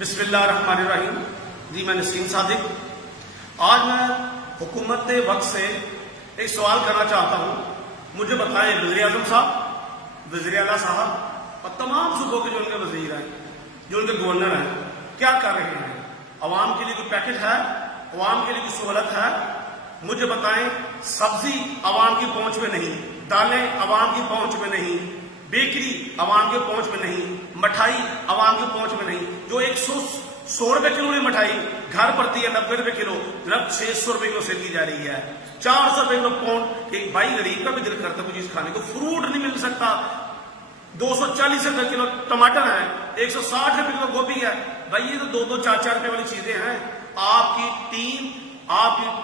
بسم اللہ الرحمن الرحیم. جی میں نسیم صادق. آج میں حکومت وقت سے ایک سوال کرنا چاہتا ہوں. مجھے بتائیں وزیر اعظم صاحب، وزیر اعلیٰ صاحب اور تمام صوبوں کے جو ان کے وزیر ہیں، جو ان کے گورنر ہیں، کیا کر رہے ہیں؟ عوام کے لیے کوئی پیکج ہے؟ عوام کے لیے کوئی سہولت ہے؟ مجھے بتائیں. سبزی عوام کی پہنچ میں نہیں، دالیں عوام کی پہنچ میں نہیں، بیکری عوام کے پہنچ میں نہیں، مٹھائی عوام کی پہنچ میں نہیں. جو 100 روپے کلو میں مٹھائی گھر پڑتی ہے 90 روپے کلو، جناب 600 روپے کلو سیل کی جا رہی ہے. 400 روپے کلو پاؤنڈ. ایک بھائی غریب کا بھی دل کرتا ہے کوئی چیز کھانے کو، فروٹ نہیں مل سکتا. 240 روپے کلو ٹماٹر ہے، 160 روپے کلو گوبھی ہے. بھائی یہ تو 2-4 روپے والی چیزیں ہیں. آپ کی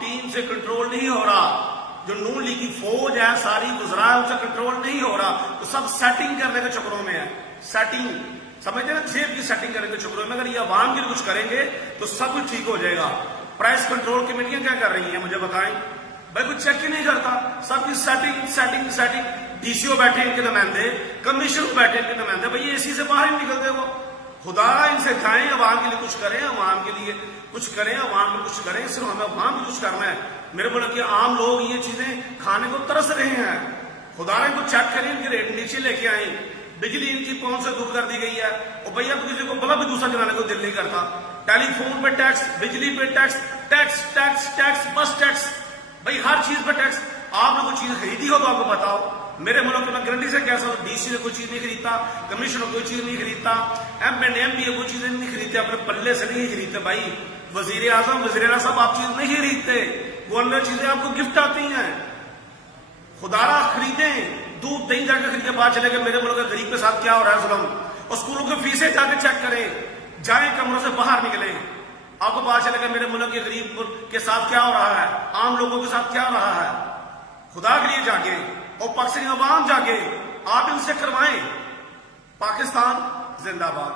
ٹیم سے کنٹرول نہیں ہو رہا. جو نون لیگ کی فوج ہے، ساری وزراء ان سے کنٹرول نہیں ہو رہا. تو سب سیٹنگ کرنے کے چکروں میں ہے. سیٹنگ سمجھتے ہیں نا، جیب کی سیٹنگ کرنے کے چکروں میں. اگر یہ عوام کے لیے کچھ کریں گے تو سب کچھ ٹھیک ہو جائے گا. پرائس کنٹرول کمیٹیاں کیا کر رہی ہیں مجھے بتائیں. بھائی کوئی چیک ہی نہیں کرتا. سب کی سیٹنگ. ڈی سی او بیٹھے ان کے نمائندے، کمیشن بیٹھے ان کے نمائندے. بھائی اے سی سے باہر ہی نکلتے وہ. خدا ان سے کھائیں، عوام کے لیے کچھ کریں، عوام کے لیے کچھ کریں، عوام کو کچھ کریں. صرف ہمیں عوام کو کچھ کرنا ہے. میرے ملک کے عام لوگ یہ چیزیں کھانے کو ترس رہے ہیں. خدا نے کو چیک کریں، ان کے ریٹ نیچے لے کے آئیں. بجلی ان کی پہنچ سے دور کر دی گئی ہے. اور بھیا تو کسی کو بلا بھی دوسرا جلانے کو دل نہیں کرتا. ٹیلی فون پہ ٹیکس، بجلی پہ ٹیکس، بس ٹیکس. بھائی ہر چیز پہ ٹیکس. آپ نے کوئی چیز خریدی ہو تو آپ کو بتاؤ. میرے ملک میں گارنٹی سے کہہ سکتا ہوں، ڈی سی نے کوئی چیز نہیں خریدتا، کمشنر کوئی چیز نہیں خریدتا، ایم پی کوئی چیزیں نہیں خریدتے، اپنے پلے سے نہیں خریدتے. بھائی وزیر اعظم، وزیر اعلیٰ صاحب آپ چیز نہیں خریدتے. گورنر چیزیں آپ کو گفٹ آتی ہیں. خدارا خریدیں. دودھ دہی جا کے خریدیں. بات چلے کہ میرے ملک کے غریب کے ساتھ کیا ہو رہا ہے ظلم. اور اسکولوں کی فیسیں جا کے چیک کریں. جائیں کمروں سے باہر نکلیں. آپ کو بات چلے کہ میرے ملک کے غریب کے ساتھ کیا ہو رہا ہے، عام لوگوں کے ساتھ کیا ہو رہا ہے. خدا کے لیے جاگیں. اور پاکستانی عوام جاگے. آپ ان سے کروائیں. پاکستان زندہ باد.